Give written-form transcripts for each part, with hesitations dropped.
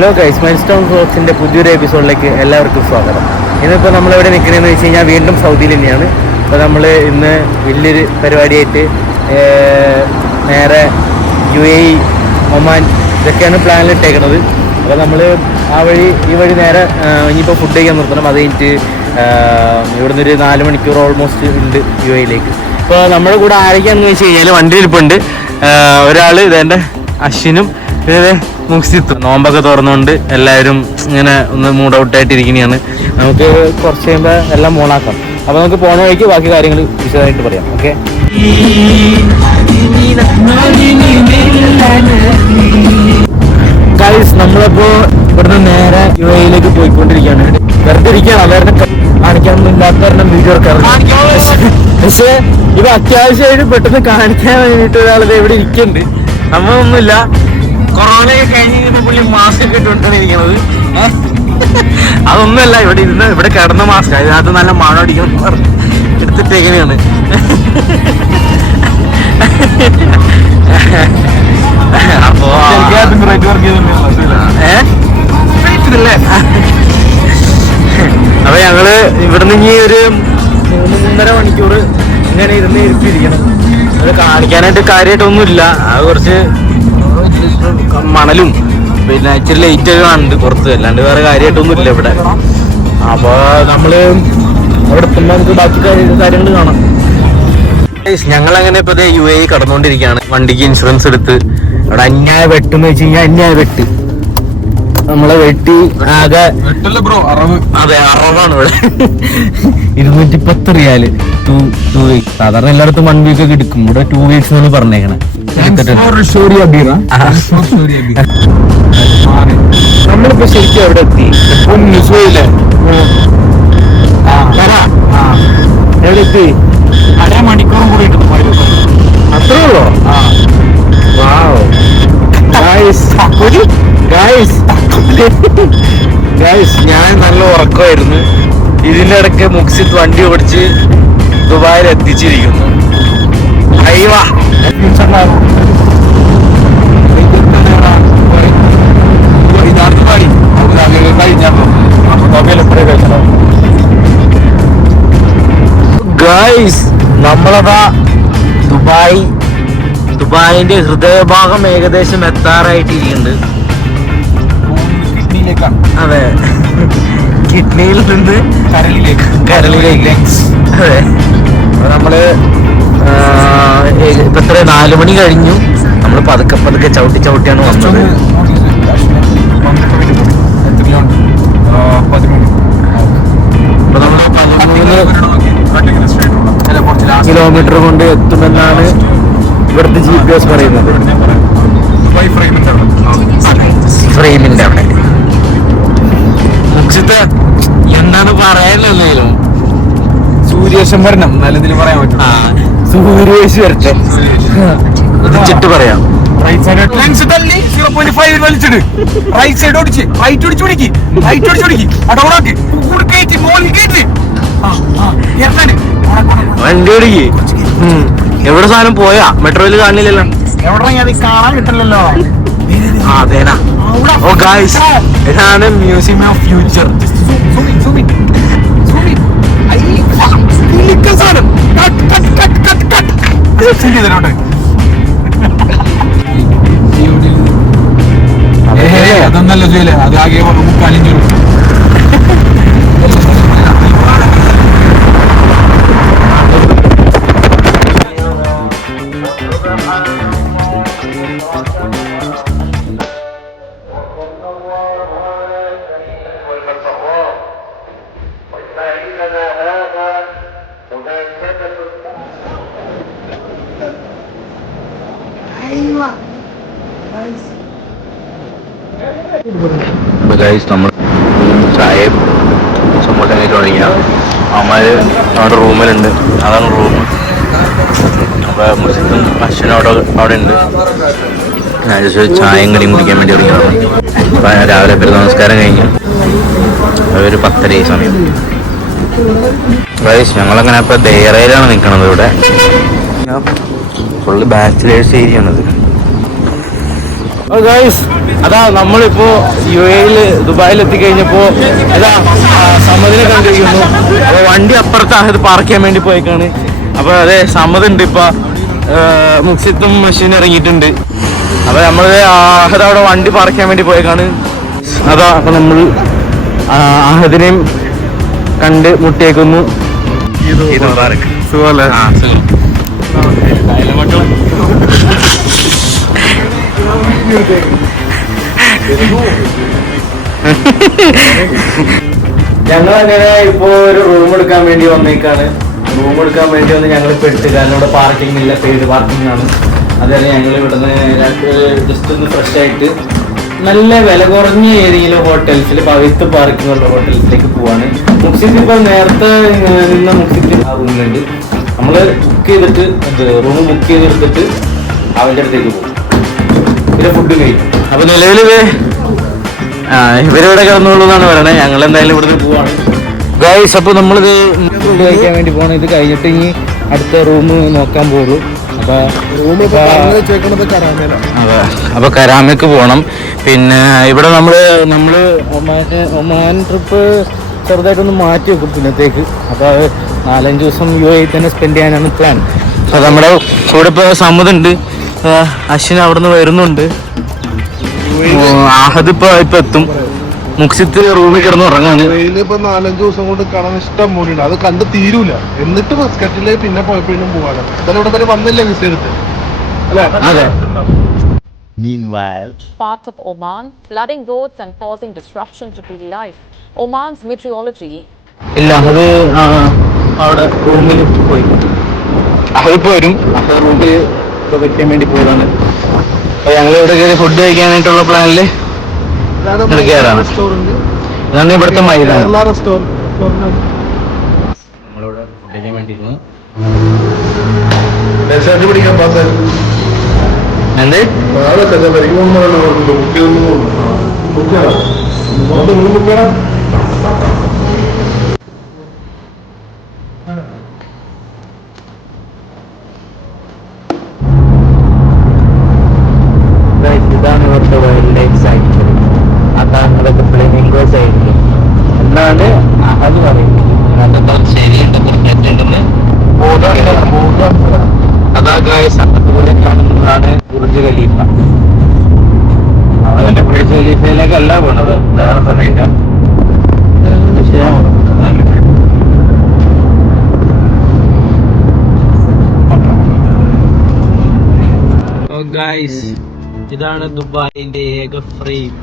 Hello guys, milestone വ്ലോഗ്സിൻ്റെ പുതിയൊരു എപ്പിസോഡിലേക്ക് എല്ലാവർക്കും സ്വാഗതം. ഇന്നിപ്പോൾ നമ്മളിവിടെ നിൽക്കുന്നതെന്ന് വെച്ച് കഴിഞ്ഞാൽ വീണ്ടും സൗദിയിൽ തന്നെയാണ്. അപ്പോൾ നമ്മൾ ഇന്ന് വലിയൊരു പരിപാടിയായിട്ട് നേരെ UAE, ഒമാൻ ഇതൊക്കെയാണ് പ്ലാനിലിട്ടേക്കുന്നത്. അപ്പോൾ നമ്മൾ ഈ വഴി നേരെ ഇനിയിപ്പോൾ ഫുഡ് കഴിക്കാൻ നിർത്തണം. അത് കഴിഞ്ഞിട്ട് ഇവിടുന്ന് ഒരു 4 മണിക്കൂർ ഓൾമോസ്റ്റ് ഉണ്ട് UAEയിലേക്ക്. ഇപ്പോൾ നമ്മുടെ കൂടെ ആരൊക്കെയാണെന്ന് വെച്ച് കഴിഞ്ഞാൽ വണ്ടിയിലിപ്പുണ്ട് ഒരാൾ, ഇതെൻ്റെ അശ്വിനും ഇതേ മുക്സിത്ത്. നോമ്പൊക്കെ തുറന്നുകൊണ്ട് എല്ലാവരും ഇങ്ങനെ ഒന്ന് മൂഡ് ഔട്ടായിട്ടിരിക്കുന്നതാണ്. നമുക്ക് കുറച്ച് കഴിയുമ്പോൾ എല്ലാം ഓണാക്കാം. അപ്പോൾ നമുക്ക് പോണ വഴിക്ക് ബാക്കി കാര്യങ്ങൾ വിശദമായിട്ട് പറയാം. ഓക്കെ ഗൈസ്, നമ്മളിപ്പോൾ ഇവിടുന്ന് നേരെ UAEയിലേക്ക് പോയിക്കൊണ്ടിരിക്കുകയാണ്. വെറുതെ ഇരിക്കുകയാണ്, അവരുടെ കാണിക്കാനൊന്നും ഇല്ലാത്തവരുടെ വീഡിയോ എടുക്കാറുണ്ട്. പക്ഷേ ഇവ അത്യാവശ്യമായിട്ട് പെട്ടെന്ന് കാണിക്കാൻ വേണ്ടിയിട്ട് ഒരാളിത് ഇവിടെ ഇരിക്കുന്നുണ്ട്. നമ്മളൊന്നുമില്ല, കൊറോണയൊക്കെ കഴിഞ്ഞ് കഴിഞ്ഞപ്പോൾ പുള്ളി മാസ്ക് ഒക്കെ ഇട്ടുകൊണ്ടാണ് ഇരിക്കണത്. അതൊന്നുമല്ല, ഇവിടെ കിടന്ന മാസ്ക്, അതിനകത്ത് നല്ല മഴ അടിക്കണം എടുത്തിട്ടേക്കനെയാണ്. അപ്പോ അപ്പൊ ഞങ്ങള് ഇവിടുന്ന് ഇനി ഒരു 3.5 മണിക്കൂർ ഇങ്ങനെ ഇരുത്തിയിരിക്കണം. അത് കാണിക്കാനായിട്ട് കാര്യമായിട്ടൊന്നുമില്ല. അത് കുറച്ച് മണലും പിന്നെ ഇച്ചിരി ലൈറ്റ് ഒക്കെ കാണുന്നുണ്ട് പുറത്ത്, അല്ലാണ്ട് വേറെ കാര്യമായിട്ടൊന്നും ഇല്ല ഇവിടെ. അപ്പോൾ നമ്മള് അവിടെ എത്തുമ്പോൾ നമുക്ക് ബാക്കി കാര്യങ്ങൾ കാണാം. ഞങ്ങളങ്ങനെ ഇപ്പോൾ UAE കടന്നുകൊണ്ടിരിക്കുകയാണ്. വണ്ടിക്ക് ഇൻഷുറൻസ് എടുത്ത് അവിടെ അന്യായ വെട്ടെന്ന് വെച്ച് കഴിഞ്ഞാൽ അന്യായ വെട്ട് നമ്മളെ വെട്ടി ആകെ അതെ അറവാണ് ഇവിടെ. 210 റിയാല് 2 വീക്സ്. സാധാരണ എല്ലായിടത്തും 1 വീക്ക് ഒക്കെ എടുക്കും, ഇവിടെ 2 വീക്സ് എന്നാണ് പറഞ്ഞേക്കണേ. നമ്മളിപ്പോ ശരിക്കും എവിടെ എത്തി? എവിടെ എത്തി? 1.5 മണിക്കൂറും കൂടി അത്രേ ഉള്ളോ? ഗൈസ്, ഞാൻ നല്ല ഉറക്കമായിരുന്നു. ഇതിന്റെ ഇടയ്ക്ക് മുക്സിത്ത് വണ്ടി ഓടിച്ച് ദുബായിൽ എത്തിച്ചിരിക്കുന്നു. അയ്യവാ ഗൈസ്, നമ്മളതാ ദുബായിന്റെ ഹൃദയഭാഗം ഏകദേശം എത്താറായിട്ടിരിക്കുന്നുണ്ട്. അതെ, കിഡ്നിയിൽ നിന്ന് കരളിലേക്ക്. അതെ, നമ്മള് ഇപ്പൊ എത്ര 4 മണി കഴിഞ്ഞു. നമ്മൾ പതുക്കെ ചവിട്ടിയാണ് വന്നത്. അപ്പൊ നമ്മള് 13 കിലോമീറ്റർ കൊണ്ട് എത്തുമെന്നാണ് ഇവിടുത്തെ GPS പറയുന്നത്. ഫ്രെയിമിന്റെ അവിടെ എന്താണ് പറയാനല്ലോ? സൂര്യേശ്വരം നല്ലതിൽ പറയാൻ പറ്റും. സൂര്യേശ്വരത്തെ ചിട്ട് പറയാം. റൈറ്റ് സൈഡ് 0.5 വലിച്ചിട്. റൈറ്റ് സൈഡ് ഓടിച്ച് റൈറ്റ് ഓടിച്ചു പിടിക്ക്. വണ്ടി ഓടിക്ക്. എവിടെ സാധനം പോയാ? മെട്രോയിൽ കാണില്ലല്ലോ. എവിടെ കാണാൻ കിട്ടില്ലല്ലോ. അതേനാ. ഓ ഗായ്സ്, ഇതാണ് മ്യൂസിയം ഓഫ് ഫ്യൂച്ചർ. അതൊന്നല്ല ചെയ്യലേ, അത് ആകെ 3-4 നമ്മൾ ചായ സമോസ തുടങ്ങിയ അമ്മമാര് അവിടെ റൂമിലുണ്ട്. അതാണ് റൂം. അപ്പോൾ മുസ്ലിം അച്ഛനും അവിടെ ഉണ്ട്. ഞാൻ ജസ്റ്റ് ചായയും കടിയും കുടിക്കാൻ വേണ്ടി ഇറങ്ങിയാണ്. അപ്പം രാവിലെ പേര് നമസ്കാരം കഴിഞ്ഞു. ഒരു 10:30 സമയം. ഗൈസ്, ഞങ്ങളങ്ങനെ ഇപ്പോൾ ദേറയിലാണ് നിൽക്കണത്. ഇവിടെ ഫുള്ള് ബാച്ചിലേഴ്സ് ഏരിയ ആണിത്. ഗൈസ് അതാ നമ്മളിപ്പോ UAE ദുബായിൽ എത്തിക്കഴിഞ്ഞപ്പോ ഇതാ സമ്മതിനെ കണ്ടിരിക്കുന്നു. അപ്പൊ വണ്ടി അപ്പുറത്ത് അഹദ് പാർക്ക് ചെയ്യാൻ വേണ്ടി പോയേക്കാണ്. അപ്പൊ അതെ സമ്മതം ഉണ്ട്. ഇപ്പൊ മുക്സിത്തും മെഷീൻ ഇറങ്ങിയിട്ടുണ്ട്. അപ്പൊ നമ്മള് അഹദ് അവിടെ വണ്ടി പാർക്ക് ചെയ്യാൻ വേണ്ടി പോയേക്കാണ്. അതാ അപ്പൊ നമ്മൾ അഹദിനെയും കണ്ട് മുട്ടിയേക്കുന്നു. സുഖല്ലേ? ഞങ്ങളങ്ങനെ ഇപ്പോ ഒരു റൂം എടുക്കാൻ വേണ്ടി വന്നേക്കാണ്. റൂം എടുക്കാൻ വേണ്ടി വന്ന് ഞങ്ങൾ പെട്ട്. കാരണം ഇവിടെ പാർക്കിംഗ് ഇല്ല, പെയ്ഡ് പാർക്കിംഗ് ആണ്. അതുപോലെ ഞങ്ങൾ ഇവിടുന്ന് ജസ്റ്റ് ഒന്ന് ഫ്രഷ് ആയിട്ട് നല്ല വില കുറഞ്ഞ ഏതെങ്കിലും ഹോട്ടൽസിൽ പവിത്ത് പാർക്കിംഗ് ഉള്ള ഹോട്ടൽസിലേക്ക് പോവാണ്. മുക്സിത്ത് ഇപ്പോൾ നേരത്തെ നിന്ന മുക്സിത്ത് ആ റൂമിലുണ്ട്. നമ്മൾ ബുക്ക് ചെയ്തിട്ട് റൂം ബുക്ക് ചെയ്തെടുത്തിട്ട് അവൻ്റെ അടുത്തേക്ക് പോകും. പിന്നെ ഫുഡ് കഴിക്കും. അപ്പൊ നിലവിൽ ഇവരിവിടെ കിടന്നോളൂ എന്നാണ് പറയണത്. ഞങ്ങൾ എന്തായാലും ഇവിടുന്ന് പോവാണ് ഗൈസ്. അപ്പൊ നമ്മളിത് ഫുഡ് കഴിക്കാൻ വേണ്ടി പോകണം. ഇത് കഴിഞ്ഞിട്ട് ഇനി അടുത്ത റൂം നോക്കാൻ പോകുള്ളൂ. അപ്പൊ കരാമയ്ക്ക് പോകണം. പിന്നെ ഇവിടെ നമ്മള് ഒമാൻ ട്രിപ്പ് ചെറുതായിട്ടൊന്ന് മാറ്റി വെക്കും പിന്നത്തേക്ക്. അപ്പൊ 4-5 ദിവസം UAE തന്നെ സ്പെൻഡ് ചെയ്യാനാണ് പ്ലാൻ. അപ്പൊ നമ്മുടെ കൂടെ ഇപ്പൊ സമ്മതുണ്ട്, അശ്വിൻ അവിടെ നിന്ന് വരുന്നുണ്ട്. ആഹദ് ഇപ്പൊ എത്തും. മുക്സിത്ത് റൂമിൽ കിടന്ന് ഉറങ്ങാണ്. 4-5 ദിവസം കൊണ്ട് കാണാൻ ഇഷ്ടം പോലെ ഉണ്ട്. അത് കണ്ട് തീരൂല. എന്നിട്ട് മസ്കറ്റില് പിന്നെ പോയപ്പോഴും പോകാനോ ഇവിടെ വരെ വന്നില്ല വിസ എടുത്ത് അല്ലെ? അതെ. Meanwhile, parts of Oman, flooding roads and causing disruption to daily life. Oman's meteorology. ഇല്ല, അത് അവിടെ റൂമിൽ പോയി. അതിപ്പോ വരും. റൂമിൽ വെക്കാൻ വേണ്ടി പോയതാണ്. അപ്പൊ ഞങ്ങൾ ഇവിടെ കയറി ഫുഡ് കഴിക്കാനായിട്ടുള്ള പ്ലാനില് കയറാണ്. ഇതാണ് ഇവിടുത്തെ മൈതാനം. നമ്മളിവിടെ ഫുഡ് കഴിക്കാൻ വേണ്ടിയിരുന്നു. എന്ത് ഇതാണ് ഇവിടുത്തെ വൈൽഡ് ലൈഫ് സാങ്ച്വറി. അതാണ് ഇവിടുത്തെ ഫ്ലെമിംഗോ സൈഡിൽ എന്നാണ് അത് പറയുന്നത്. അതൊക്കെ ശരിയുണ്ട്, തെറ്റുണ്ടെന്ന് അതാ അതുപോലെ കാണുന്നതാണ് ബുർജ് ഖലീഫ. അതിന്റെ ബുർജ് ഖലീഫയിലേക്കല്ല പോണത്, വേറെ പറയില്ല. ഇതാണ് ദുബായിന്റെ ഏക ഫ്രെയിം.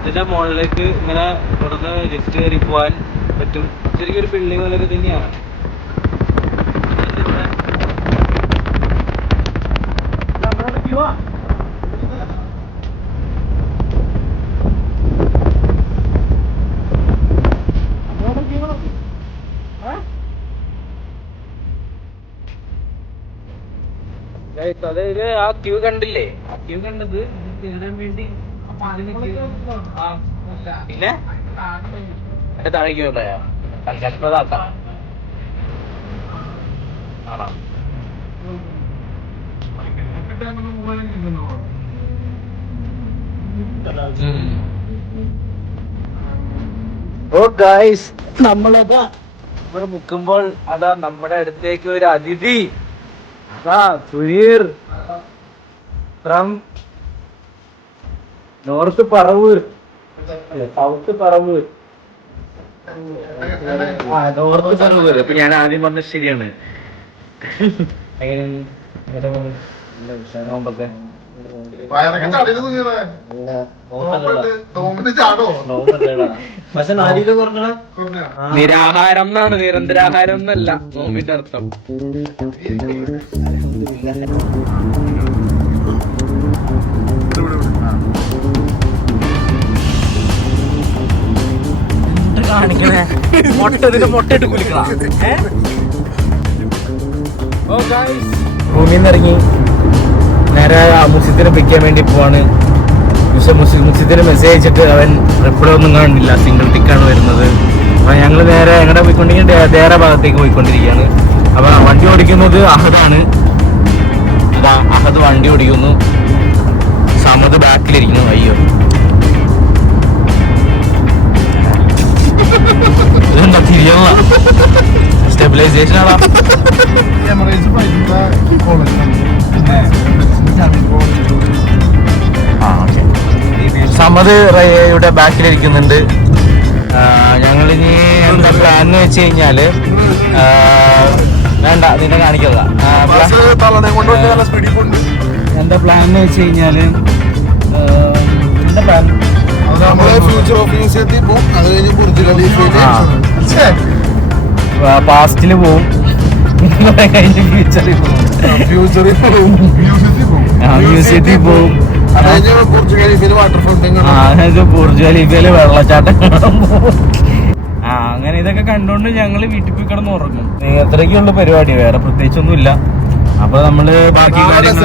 ഇതിന്റെ മുകളിലേക്ക് ഇങ്ങനെ ഇവിടുന്ന് ലിഫ്റ്റ് കയറി പോവാൻ പറ്റും. ശരിക്കും ഒരു ബിൽഡിംഗ് പോലൊക്കെ തന്നെയാണ്. അതായത് ആ ക്യൂ കണ്ടില്ലേ? ആ ക്യൂ കണ്ടത് കയറാൻ വേണ്ടി. പിന്നെ എന്റെ താഴേക്ക് ഉണ്ടായോ കൽക്കട്ട ആണോ? ഓ ഗൈസ്, നമ്മളതാ ഇവിടെ നിൽക്കുമ്പോൾ അതാ നമ്മുടെ അടുത്തേക്ക് ഒരു അതിഥി. Suneer from north Paravur, south Paravur. North Paravur. അപ്പൊ ഞാൻ ആദ്യം പറഞ്ഞത് ശരിയാണ്. നോമ്പൊക്കെ പക്ഷെ നാരിക കുറഞ്ഞ നിരാഹാരം എന്നാണ്, നിരന്തരാഹാരം എന്നല്ല നോമ്പിന്റെ അർത്ഥം. കാണിക്കണേ മൊട്ടയിട്ട് കുലിക്കണം. റൂമിൽ നിന്ന് ഇറങ്ങി നേരെ മുസിത്തിനെ പിക്കാൻ വേണ്ടി പോവാണ്. മുസിത്തിന് മെസ്സേജ് അയച്ചിട്ട് അവൻ റിപ്ലൈ ഒന്നും കാണുന്നില്ല, സിംഗിൾ ടിക്കാണ് വരുന്നത്. അപ്പൊ ഞങ്ങൾ നേരെ എങ്ങനെ പോയിക്കൊണ്ടിരിക്കുന്നത് ദേറ ഭാഗത്തേക്ക് പോയിക്കൊണ്ടിരിക്കുകയാണ്. അപ്പൊ വണ്ടി ഓടിക്കുന്നത് അഹദാണ്. അഹദ് വണ്ടി ഓടിക്കുന്നു, സമത് ബാക്കിലിരിക്കുന്നു. അയ്യോ ഇതെന്താ തിരിയല്ല, സ്റ്റെബിലൈസേഷൻ ആണോ? സമത് ഇവിടെ ബാക്കിലിരിക്കുന്നുണ്ട്. ഞങ്ങളിനി എന്താ പ്ലാൻ എന്ന് വെച്ച് കഴിഞ്ഞാല് വേണ്ട നിന്നെ കാണിക്കുക. എന്താ പ്ലാൻ എന്ന് വെച്ച് കഴിഞ്ഞാല് എന്താ പ്ലാൻ, പാസ്റ്റില് പോവും, കഴിഞ്ഞ് ഫ്യൂച്ചറിൽ പോവും, മ്യൂസിയത്തിൽ പോവും, ബുർജ് ഖലീഫയില് വെള്ളച്ചാട്ടം കാണാൻ പോവും. അങ്ങനെ ഇതൊക്കെ കണ്ടോണ്ട് ഞങ്ങള് വീട്ടിൽ പോയി കിടന്ന് ഉറങ്ങും. അത്രയ്ക്കുള്ള പരിപാടി, വേറെ പ്രത്യേകിച്ചൊന്നും ഇല്ല. അപ്പൊ നമ്മള് ബാക്കി കാര്യങ്ങൾ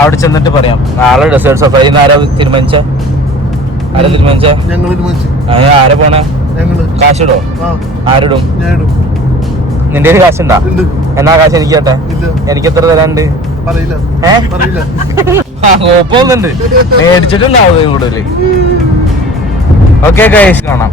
അവിടെ ചെന്നിട്ട് പറയാം. നാളെ ഡെസേർട്ട് സഫാരി ആരാ തീരുമാനിച്ച? ആരാ പോണേ? കാശിടോ? ആരിടും? നിന്റെ ഒരു കാശുണ്ടാ? എന്നാ കാശ് എനിക്ക് കേട്ടെ, എനിക്ക് എത്ര തരാണ്ട്? കുഴപ്പമൊന്നുണ്ട്, മേടിച്ചിട്ടുണ്ടാവും കൂടുതല്. ഓക്കെ ഗൈസ്, കാണാം.